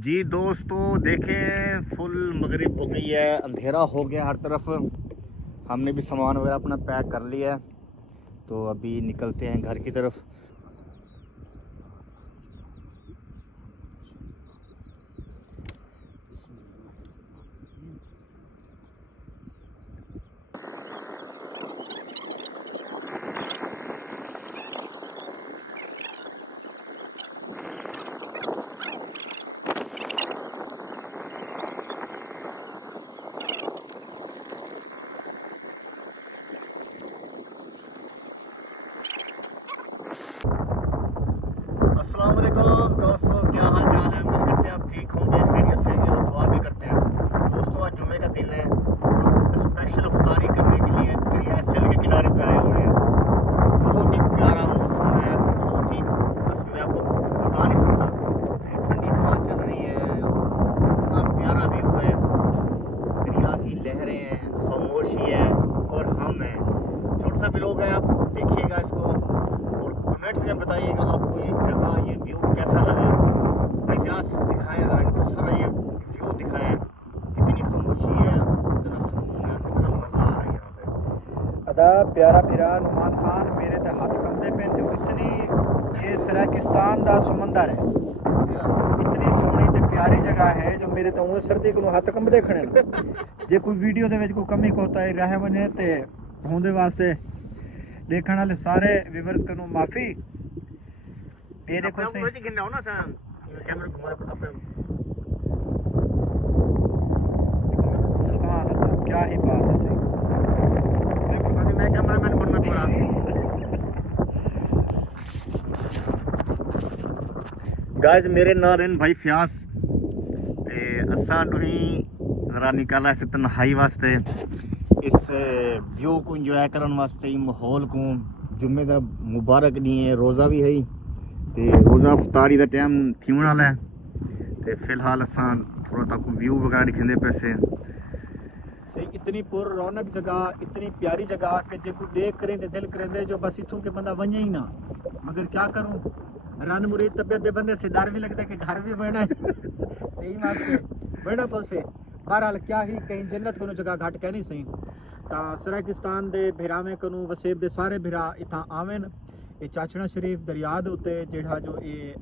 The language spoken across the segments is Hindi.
जी दोस्तों देखें, फुल मगरिब हो गई है, अंधेरा हो गया हर तरफ। हमने भी सामान वगैरह अपना पैक कर लिया है, तो अभी निकलते हैं घर की तरफ। अस्सलाम वालेकुम दोस्तों, क्या हाल चाल है? उम्मीद करते हैं आप ठीक होंगे, खैरियत से होंगे और दुआ भी करते हैं। दोस्तों आज जुम्मे का दिन है, स्पेशल इफ्तारी करने के लिए दरिया सिंध के किनारे पे आए हुए हैं। बहुत ही प्यारा मौसम है, बहुत ही, बस मैं आपको बता नहीं सकता। ठंडी हवा चल रही है, इतना प्यारा व्यू है, दरिया की लहरें हैं, खामोशी है और हम हैं। छोटा सा व्लॉग है, आप देखिएगा इसको और कमेंट्स में बताइएगा आपको ये जगह, ये व्यू कैसा लगा। इतिहास दिखाएं ज़रा इनको, सारा ये व्यू दिखाएं, कितनी खामोशी है, कितना सुकून है, कितना मज़ा आ रहा है यहाँ पे। अदा प्यारा फिरा नुमान खान मेरे ते हाथ कंदे पे जो इतनी ये सराकिस्तान दा समंदर है, इतनी सोहनी ते प्यारी जगह है जो मेरे तो उस सर्दी को हाथ कंबदे खड़े ना। जे कोई वीडियो दे विच कोई कमी कोता है रह वने ते होंदे वास्ते देखने वाले सारे व्यूअर्स को माफी। ये देखो सही कैमरा घुमा अपने। सुभान अल्लाह, क्या ही बात है सही। मैं कैमरामैन बनना थोड़ा। गाइस मेरे नाल हैं भाई फ्यास ते असां तुही जरा निकाला इस तन्हाई वास्ते, इस व्यू को इंजॉय करने वास्ते, माहौल को। जुम्मे का मुबारक डी है, रोज़ा भी है ते रोज़ा इफ्तारी का टाइम थी वाला है ते फिलहाल असां थोड़ा तक व्यू वगैरह दिखेंदे पैसे सही। इतनी पुर रौनक जगह, इतनी प्यारी जगह कि जे कोई देख करें तो दिल करें जो बस इथों के बंदा वने ही ना। मगर क्या करूं, रन मुरीद तबियत दे बंदे से डर भी लगता है कि घर भी बहना यही वास्ते बहना पौसे। बहरहाल क्या ही कहीं जन्नत को जगह घट कह नहीं सही। ता सराकिस्तान दे भिरावें कनू वसेब दे सारे भिरा इतना आवेन। ये चाचना शरीफ दरिया दे उत्ते जेड़ा जो ये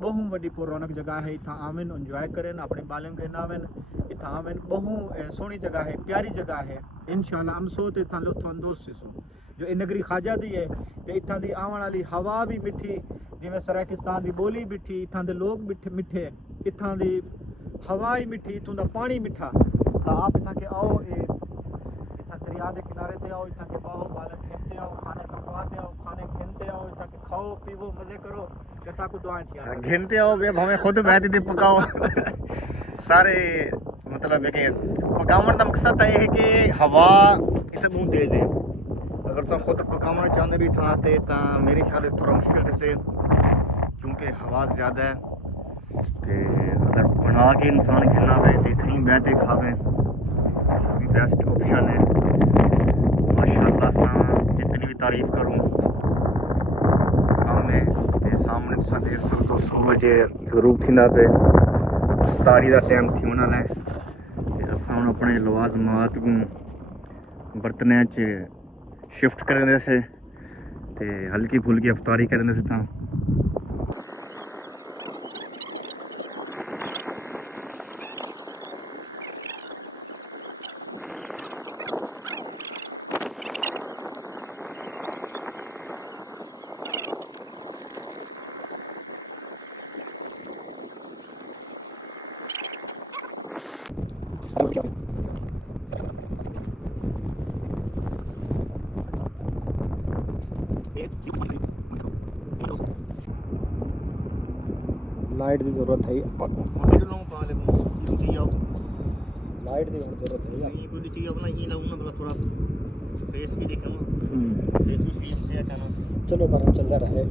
बहु वड्डी पुर रौनक जगह है, इतना आवेन, इंजॉय करें, अपने बालों के नावेन, इतना आवेन। बहु सोहनी जगह है, प्यारी जगह है। इंशाल्लाह हम सो तो इतना लुत्फ अंदोज से सो जो ये नगरी खाजा दी है, ते इतना दी आवन वाली हवा भी मिठी, जिवें सराकिस्तान दी बोली मिठी, इतना दे लोग मिठे, इतना दी हवा ही मिठी, इतों दा पानी मिठा। तो आप इतना के आओ, इतना दरिया के किनारे ते आओ, इतना के बाहो बालन खेलते आओ, खाने पकवाते आओ, खाने खेलते आओ, इतना के खाओ पीवो मजे करो। कैसा को दुआएं चाहिए घिनते आओ वे भावें खुद बैठ दे पकाओ सारे मतलब है कि पकावन का मकसद है कि हवा इसे मुँह तेज है। अगर तो खुद पकाना चाहते भी था तो मेरे ख्याल थोड़ा मुश्किल से, क्योंकि हवा ज़्यादा है। तो अगर बना के इंसान खेलना पे तो इतनी बहते खावे भी बेस्ट ऑप्शन है। माशाअल्लाह सा जितनी भी तारीफ़ करूँ काम है। ते सामने तुम देख सकते हो 100 बजे गरूब थी पे इफ्तारी का टाइम थी वाला है। असा हम अपने लवाजमात को बर्तन शिफ्ट करें से ते हल्की फुल्की इफ्तारी करें से ता लाइट की जरूरत है, लाइट की जरूरत है। थोड़ा फेस भी देखना, फेस भी सही से हटाना। चलो बारह चलता रहे।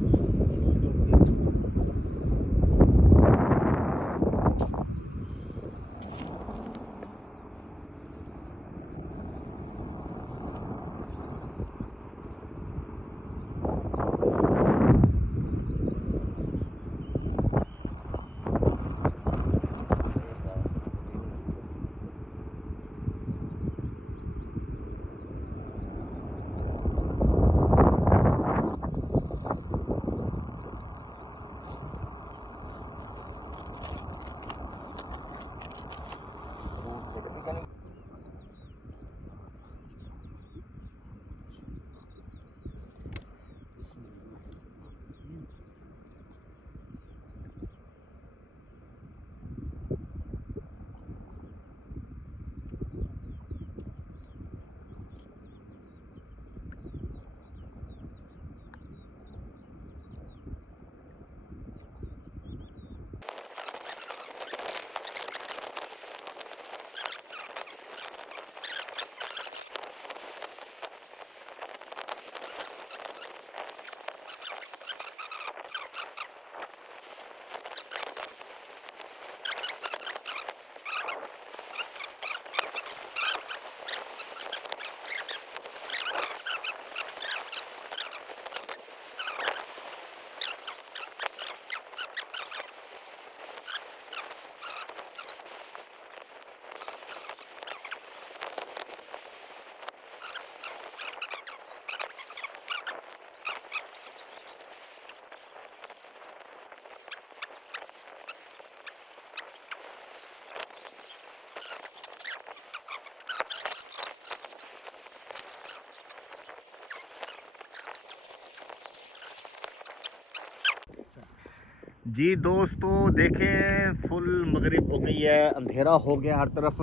जी दोस्तों देखें, फुल मगरिब हो गई है, अंधेरा हो गया हर तरफ।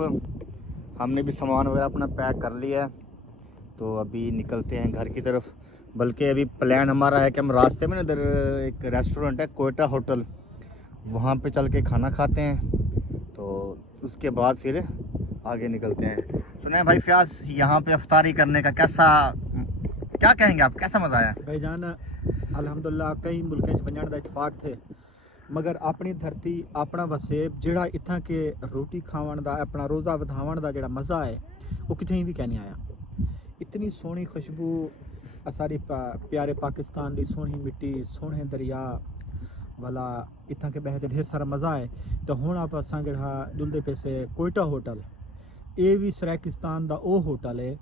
हमने भी सामान वगैरह अपना पैक कर लिया है, तो अभी निकलते हैं घर की तरफ। बल्कि अभी प्लान हमारा है कि हम रास्ते में ना इधर एक रेस्टोरेंट है कोयटा होटल, वहाँ पे चल के खाना खाते हैं, तो उसके बाद फिर आगे निकलते हैं। सुने भाई फयाज, यहाँ पे अफ्तारी करने का क्या कहेंगे आप, कैसा मज़ा आया? भाईजान अल्हम्दुलिल्लाह कई मुल्कें च वंजण दा इतफाक थे, मगर अपनी धरती अपना वसेब जिहड़ा इत्थां के रोटी खावन दा अपना रोज़ा वधावन दा जिहड़ा मज़ा है वो कितें भी कहने आया। इतनी सोहनी खुशबू सारी प्यारे पाकिस्तान दी सोहनी मिट्टी, सोहने दरिया वाला इत्थां के बहते ढेर सारा मज़ा है। तो हुण आप असां जिहड़ा जुलदे पे से कोयटा होटल, ये भी सराकिस्तान दा ओ होटल है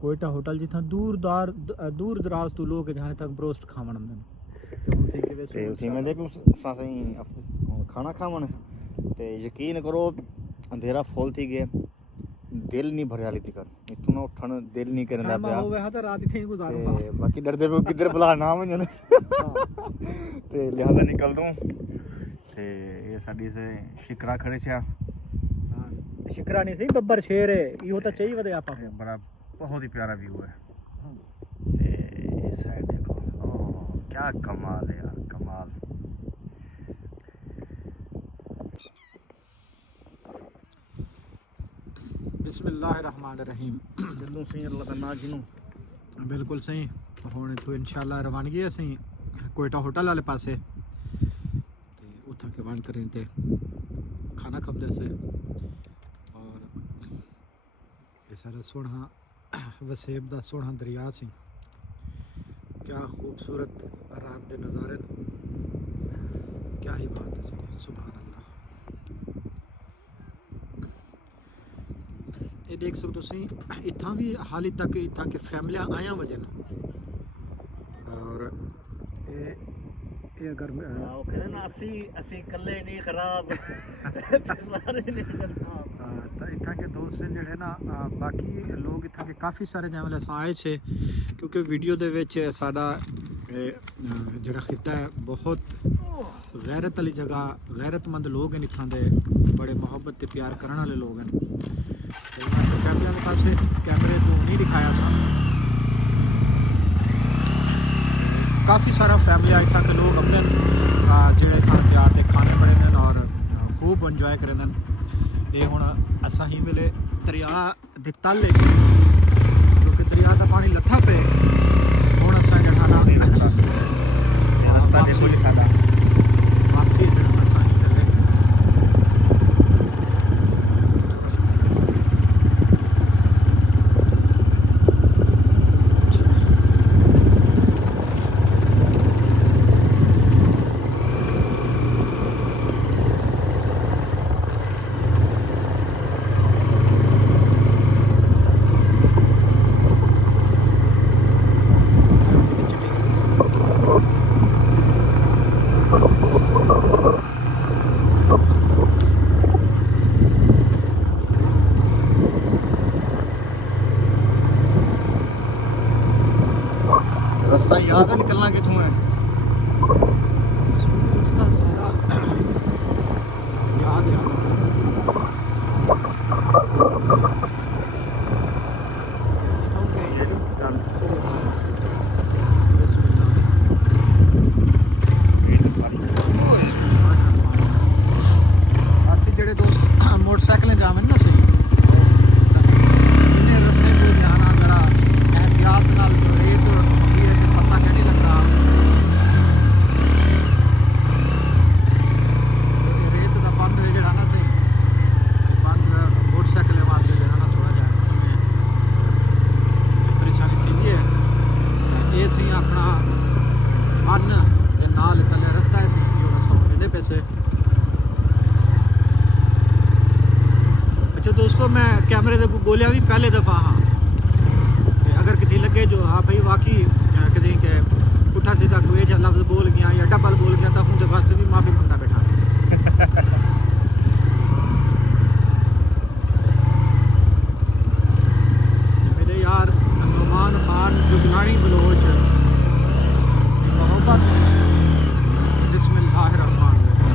कोयटा होटल, जित्थां दूर दराज तो लोग जहाँ तक ब्रोस्ट खावन आंदे ते उसी में देखो खाना खावन, ते यकीन करो अंधेरा फुल थी गया, दिल नहीं भर जाली तिकर इतों ना उठन दिल नहीं करना पिया होवे हा ते रात इथे ही गुजारूंगा। बाकी डरदे पे किधर बुला ना वजन ते लिहाजा निकल दूं। ते ये साडी से शिकरा खड़े छा, शिकरा नहीं सही बब्बर शेर है, यो तो चाहिए वदे आपा बड़ा बहुत ही प्यारा व्यू है। ते इस साइड देखो, ओह क्या कमाल है यार, कमाल। बिस्मिल्लाहिर्रहमानिर्रहीम। जल्दों से अल्लाह दा नाम गिनो। बिल्कुल सही। हुण इथों इंशाअल्लाह रवानगी है असीं कोयटा होटल वाले पासे, ते उत्थां के वन करें ते खाना खांदे से, और ये सारा सोहना वसेब दा सोहना दरिया सी, क्या खूबसूरत रात दे नज़ारे, क्या ही बात है, सुभान अल्लाह। ये देख सकते हो इत्थां भी हाली तक इत्थां के फैमिलियां आया वजन, और ये अगर वो कहते ना असी कल्ले नहीं खराब सारे नहीं जनाब। तो इत्थां के दोस्त हैं जिहड़े ना बाकी लोग इत्थां के काफ़ी सारे जैसे अस आए थे, क्योंकि वीडियो दे विच साडा जिहड़ा खिता है बहुत गैरत वाली जगह, गैरतमंद लोग हैं इत्थां दे, बड़े मुहब्बत ते प्यार करने वाले लोग हैं। फैमिली के पास कैमरे तो नहीं दिखाया सा, काफ़ी सारा फैमिली इतना के लोग अपने जेड़े इतना के आते खाने बड़े दिन और खूब इंजॉय करें। ये हुण असा ही वेले दरिया दे तल है, क्योंकि दरिया का पानी लथा पे हुण असा जेड़ा ना रास्ता देखो जी सादा वापसी जेड़ा असा ही वेले रास्ता याद है निकलना किथों है? इसका सारा याद है। ਅਸੀਂ ਜਿਹੜੇ ਦੋਸਤ मोटरसाइकिलें जावन ना सही इन्हें रस्ते को जाना जरा एहतियात नाल, रेत होती है कि पता क्या नहीं लगता, रेत का बंद है जरा ना सही बंद मोटरसाइकिल वास्ते जरा ना थोड़ा जा परेशानी थी है। ये सही अपना मन के नाल तले रस्ता है सी जो रस्ता देते पैसे। अच्छा दोस्तों, मैं कैमरे दे बोलिया भी पहले दफ़ा हाँ, अगर कितनी लगे जो हाँ भाई वाकई कदें के पुट्ठा सीधा कोई लफ्ज़ बोल गया या डबल बोल गया, तो उनके वास्ते भी माफ़ी मंगता बैठा। मेरे यार नुमान खान जुगलानी बलोच मोहब्बत बिस्मिल्लाहिर्रहमानिर्रहीम।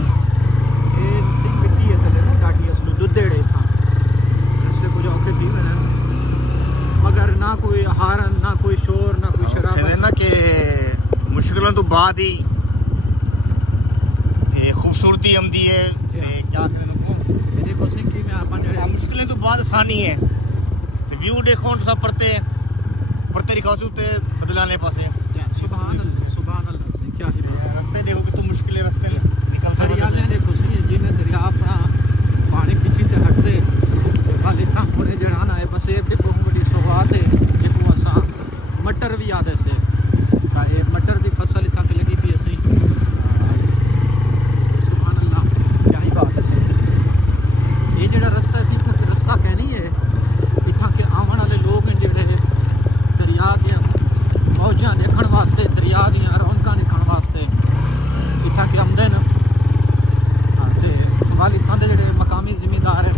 बाद ही खूबसूरती आती है क्या ये देखो सी कि मैं अपन जड़े मुश्किलें तो बाद आसानी है तो व्यू देखो तो सब पढ़ते रिखाओ से उत्ते बदलाने पासे सुभान अल्लाह से क्या ही बात रास्ते देखो कि तो मुश्किलें रास्ते निकल दरिया ले देखो सी जिन्हें दरिया अपना पानी पीछे ते हटते वाले था पूरे जड़ाना है बस ये देखो बड़ी सौगात है देखो असा मटर भी आदे से ता ये मटर दी फसल इथा के लगी थी ऐसे सुभान अल्लाह क्या ही बात है ये जड़ा रास्ता सी इथा के रास्ता कहनी है इथा के आवन वाले लोग हैं जेड़े दरिया दी मौजां देखण वास्ते दरिया दी रौनकां देखण वास्ते इथा के आमदे न ते वाल इथा दे जेड़े मकामी जिमीदार हैं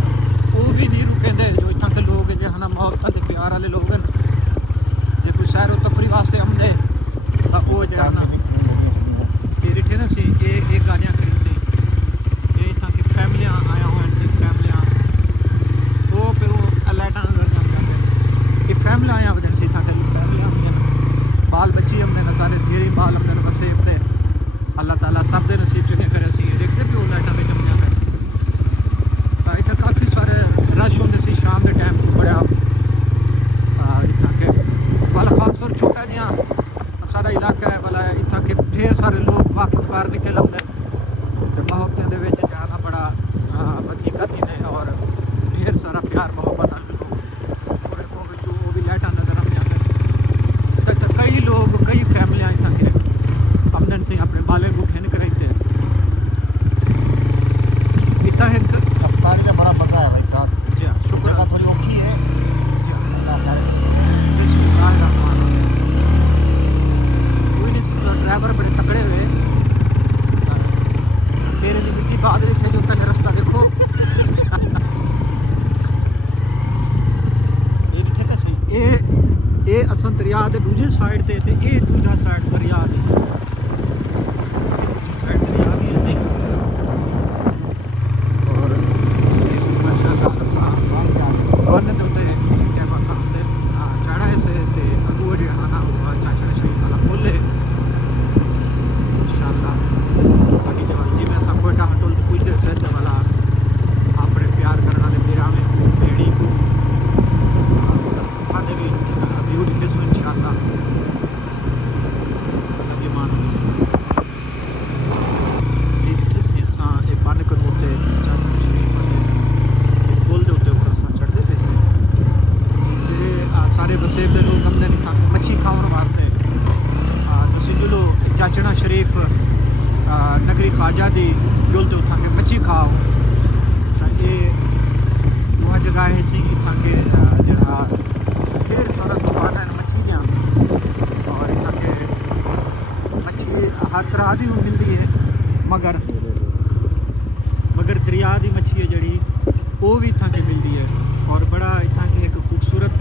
वो भी नहीं रुकेंदे जो इथा के लोग जे हना मोहब्बत ते प्यार वाले लोग हैं जे कोई सैर व तफरी वास्ते आमदे ता वो जे ना ये रिठे ना सी ये गाड़ियां खड़ी सी ये इथा के फैमिलियां आया हुआ सी फैमिलियां वो फिर वो लाइटां नजर जांदियां ये फैमिलियां आया वजन सी इथा के फैमिलियां हुंदियां बाल बच्ची हमने ना सारे धीरे बाल हमने वसीब ते अल्लाह ताला सब दे नसीब चुके करे सी देखते भी वो लाइटां में चमदियां है इतना काफ़ी सारे रश होंगे सी शाम के टाइम बड़ा इतना के वाला खास तौर छोटा जिहा सारा इलाका है वाला इतना के ढेर सारे लोग वाकिफकार निकल आते तो मोहब्बतें दे विच जाना बड़ा हकीकत ही ने और ढेर सारा प्यार मोहब्बत आने लोग और वो भी लाइटां नजर आते हैं तो कई लोग कई फैमिलियाँ इतना के आमदन से अपने बाले को खेन कराते इतना एक रफ्तारी का बड़ा मजा है भाई खास जी हाँ शुक्र का थोड़ी औखी है जी हाँ बिस्मिल्लाहिर्रहमान कोई नहीं ड्राइवर बड़े तकड़े हुए मेरे की मिट्टी बाद लिखे जो पहले रास्ता देखो ये ठीक है सही ये असन दरिया के दूसरी साइड ते ये दूसरा साइड दरिया दी दूसरी साइड दरिया की है सही और माशाल्लाह वन दे उत्ते क्या पासा होंदे चढ़ा है से ते अगू जे आना चाचा शरीफ वाला बोले इंशाल्लाह बाकी जब जी मैं सब कोटा हटोल पूछते से वाला अपने प्यार करने वाले मेरा में बेड़ी को आने भी व्यू दिखे सो इंशाल्लाह अभी मानो ये जिस इंसान एक बन कर होते चाचा शरीफ वाले पुल दे उत्ते ऊपर असां चढ़दे पे से जे सारे वसेब दे लोग आमदे नहीं था मच्छी खाने वास्ते तुसीं जुलो चाचना शरीफ नगरी ख्वाजा दी जुल दे उत्थां के मच्छी खाओ तो ये वह जगह है सी इत्थां के जड़ा ढेर सारा दुकान है मच्छी दियां और इत्थां के मच्छी हर तरह दी मिलती है मगर दरिया दी मच्छी है जड़ी वो भी इत्थां के मिलती है और बड़ा इत्थां के एक खूबसूरत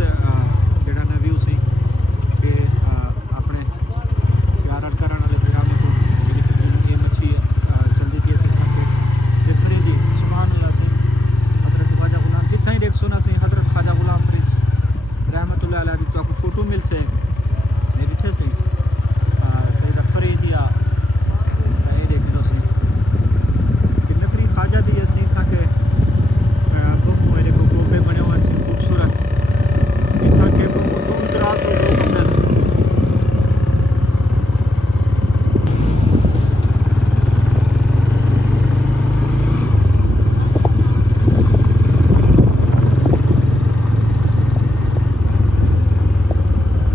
जड़ा ना व्यू सी कि अपने प्यार करने वाले प्रोग्राम को ये मच्छी चलती थी ऐसे इत्थां के जितने दी सुभान अल्लाह से हजरत ख्वाजा गुलाम जितना ही देख सुना सी हजरत ख्वाजा गुलाम फरीस रहमतुल्लाह अलैह दी तो आपको फोटो मिल से मेरी थे से सैयद फरीदिया ये देख लो सी कि नगरी ख्वाजा दी ऐसी इत्थां के मेरे को गोबे बने हुए से खूबसूरत इतना के दूर दराज तो लोग अंदर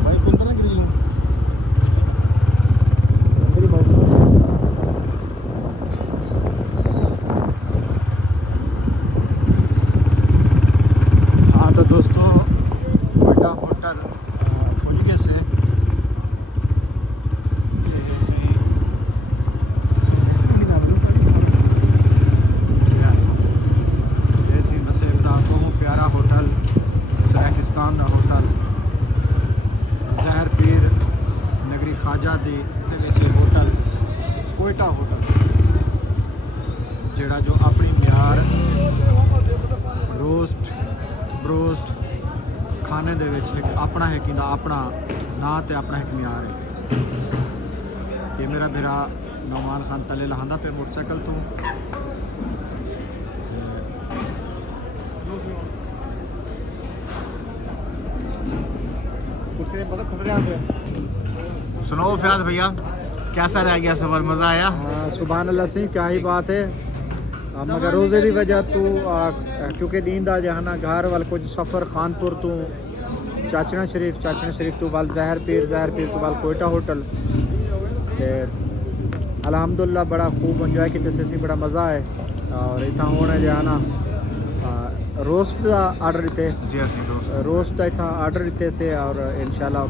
भाई कौन ना गिरी हाँ तो दोस्तों बड़ा होटल पहुँच गए से जैसी मसेबदा बहुत प्यारा होटल सराकिस्तान का होटल जहर पीर नगरी ख्वाजा दी होटल कोयटा होटल जेड़ा जो अपनी म्यार रोस्ट ब्रोस्ट खाने दे विच एक अपना है कि अपना ना ते अपना एक म्यार है ये मेरा बेरा नौमान खान तले लहांदा पे मोटरसाइकिल तो सुनाओ फयाज भैया, कैसा रह गया सफ़र, मज़ा आया? सुबहान अल्लाह से क्या ही बात है। मगर रोज़े की वजह तो क्योंकि नींद आ जाना घर वाल कुछ सफ़र खानपुर तो चाचना शरीफ तो वाल ज़हर पीर तो वाल कोयटा होटल अल्हम्दुलिल्लाह बड़ा खूब इंजॉय किते से बड़ा मज़ा है। और इतना होना जो है ना रोस्ट का आर्डर दिते जी रोस्ट का इतना आर्डर दिते से और इंशाल्लाह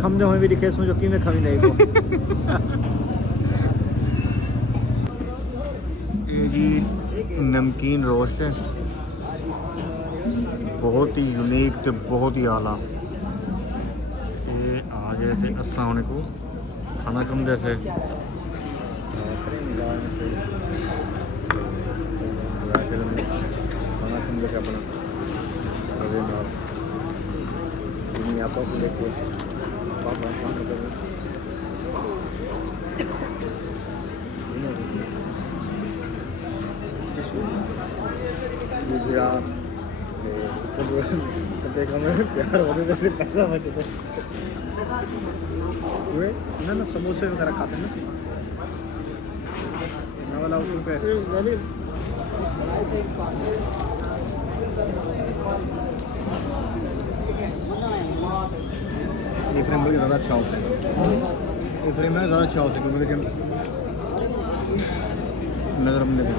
खम जो भी दिखे जो कि खमी नहीं को ये जी नमकीन रोस्ट है, बहुत ही यूनिक तो बहुत ही आला। ये आ गए थे असा होने को खाना कम जैसे खाना कम जैसे अपना आपको लेके समोसे वगैरह खाते हैं ना वाला ये फ्रेम मुझे ज़्यादा अच्छा होता है, ये फ्रेम में ज़्यादा अच्छा होता है क्योंकि नज़र में नहीं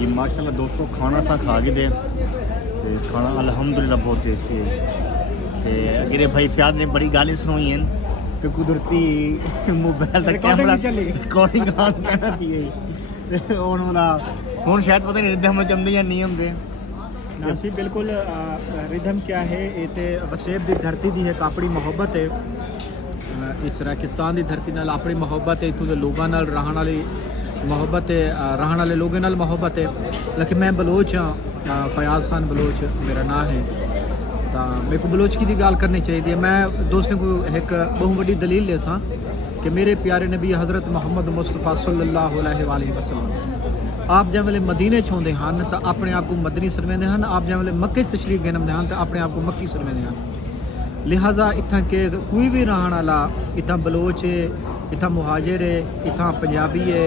ये माशाल्लाह दोस्तों खाना सा खा के दे ते खाना अल्हम्दुलिल्लाह बहुत टेस्टी है। ते अगर भाई फयाद ने बड़ी गाली सुनाई है तो कुदरती मोबाइल का कैमरा रिकॉर्डिंग ऑन करना चाहिए और वाला हुन शायद पता नहीं रिदम जमदे या नहीं होंदे नासी बिल्कुल रिदम क्या है ये ते वसेब दी धरती दी है कापड़ी मोहब्बत है इस राकिस्तान दी धरती नाल अपनी मोहब्बत है इत्थों दे लोगां नाल रहण वाली मोहब्बत है रहण वाले लोगों नाल मोहब्बत है। लेकिन मैं बलोच हाँ फयाज खान बलोच मेरा नाम है तो मेरे को बलोच की गल करनी चाहिए। मैं दोस्तों को एक बहुत बड़ी दलील ले सा कि मेरे प्यारे नबी हज़रत मुहम्मद मुस्तफ़ा सल्लल्लाहु अलैहि वसल्लम आप जब वेले मदीने छोंदे हैं तो अपने आप को मदनी सरवेंदे हैं, आप जब वेले मक्के तशरीफ गिनते हैं तो अपने आप को मक्की सरवेंदे हैं। लिहाजा इतना के कोई भी रहन वाला इतना बलोच है इतना मुहाजिर है इतना पंजाबी है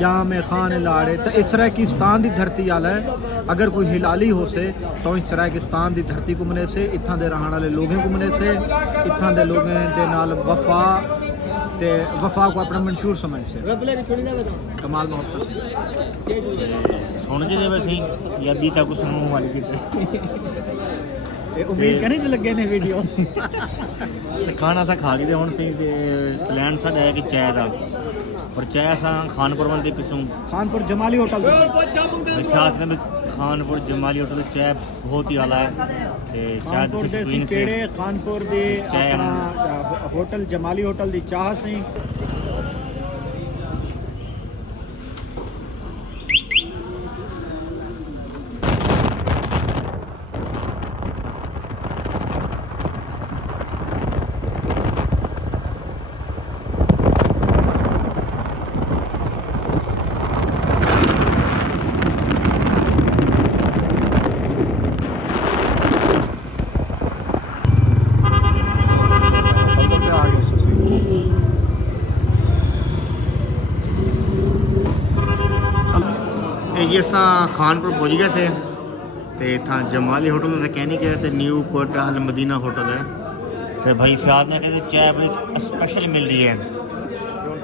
या में खान लाड़े तो इसराइलिस्तान की धरती वाला है। अगर कोई हिलाली हो से तो इसराइलिस्तान की धरती को मने से इतना दे रहन वाले लोगों को मने से इतना दे लोगों के नाल वफा को अपना मंशूर समझ से कमाल मोहब्बत सुन के वैसे या अभी तक सुनने वाली उम्मीद करने से लगे ने वीडियो खाना सा खा के हुन प्लान सा है कि चाय का और चाय असा खानपुर बंदे पिछों खानपुर जमाली होटल साथ में खानपुर जमाली होटल चाय बहुत ही आला है खानपुर दे पेड़े खानपुर दे होटल जमाली होटल दी चाह सही ये असा खानपुर पहुँच गए से ते इतना जमाली होटल का कहनी कि ते न्यू कोटा अल मदीना होटल है तो भाई फयाद ने कहते चाय बड़ी स्पेशल मिल रही है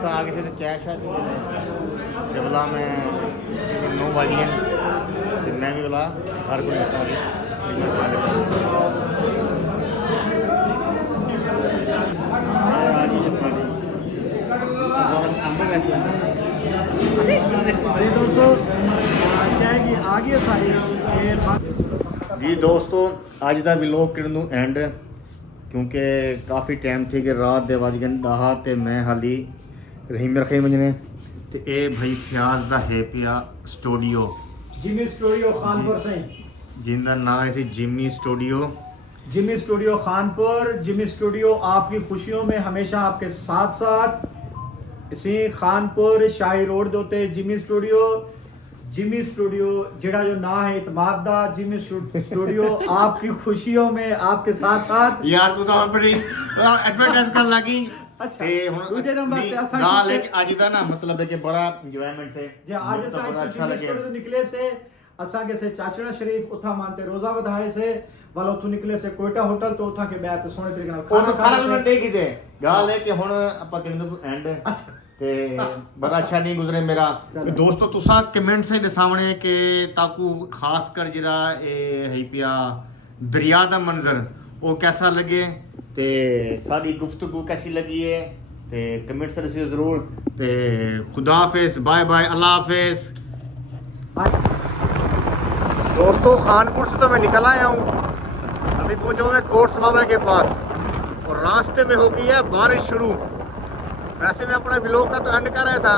तो आगे से चाय शायद बोला मैं 9 बजे है मैं भी बोला हर कोई दोस्तों चाय की आ गई सारी जी दोस्तों अज का व्लॉग करने एंड क्योंकि काफ़ी टाइम थी कि रात के बज गए 10 तो मैं हाली रहीम रखी मंजने ਤੇ ਇਹ ਭਾਈ ਫਿਆਜ਼ ਦਾ ਹੈ ਪਿਆ ਸਟੂਡੀਓ, जिमी स्टूडियो खानपुर से। जिंदा नाम है Jimmy studio. Jimmy studio Khanpur, Jimmy studio आपकी खुशियों में हमेशा आपके साथ साथ। इसी खानपुर शाही रोड दे उत्ते जिमी स्टूडियो, जिमी स्टूडियो जेड़ा जो ना है इतमाद दा, जिमी स्टूडियो आपकी खुशियों में आपके साथ साथ। यार तू तो अपनी एडवर्टाइज कर लगी। अच्छा, ते हुन दूजे नंबर पे असा गाल है कि आज दा ना मतलब है कि बड़ा एंजॉयमेंट है। जे आज मुझे तो असा बड़ा अच्छा जिमी लगे। स्टूडियो तो निकले से असा के से चाचड़ा शरीफ उठा मानते रोजा बधाए से वाला उठू निकले से कोयटा होटल तो उठा के बैठ सोने तरीके नाल ਉਹ ਤਾਂ ਸਾਰਾ खाने ਨੂੰ ਦੇ ਕਿਤੇ ਗੱਲ ਹੈ ਕਿ ਹੁਣ ਆਪਾਂ ਕਹਿੰਦੇ ਐਂਡ ਤੇ ਬੜਾ ਅੱਛਾ ਨਹੀਂ ਗੁਜ਼ਰੇ ਮੇਰਾ ਦੋਸਤੋ। ਤੁਸੀਂ ਕਮੈਂਟ ਸੇ ਦੇ ਸਾਹਮਣੇ ਕਿ ਤਾਕੂ ਖਾਸ ਕਰ ਜਿਹੜਾ ਇਹ ਹੈ ਪਿਆ ਦਰਿਆ ਦਾ ਮੰਜ਼ਰ ਉਹ ਕਿਹਦਾ ਲੱਗੇ ਤੇ ਸਾਡੀ ਗੁਫ਼ਤਗੂ ਕੈਸੀ ਲੱਗੀ ਹੈ ਤੇ ਕਮੈਂਟ ਸੇ ਦੱਸਿਓ ਜ਼ਰੂਰ। ਤੇ खुदा हाफिज, बाय बाय, अल्लाह हाफिज। दोस्तों खानपुर से तो मैं निकल आया हूँ, अभी पहुंचा हूँ मैं कोट बाबा के पास और रास्ते में हो गई है बारिश शुरू। वैसे मैं अपना व्लॉग का तो एंड कर रहा था,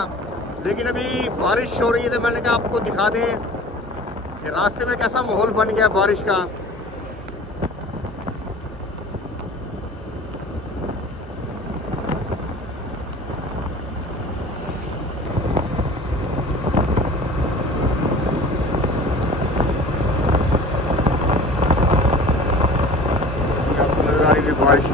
लेकिन अभी बारिश हो रही है तो मैंने कहा आपको दिखा दें कि रास्ते में कैसा माहौल बन गया बारिश का। आपको नजर आ रही है बारिश।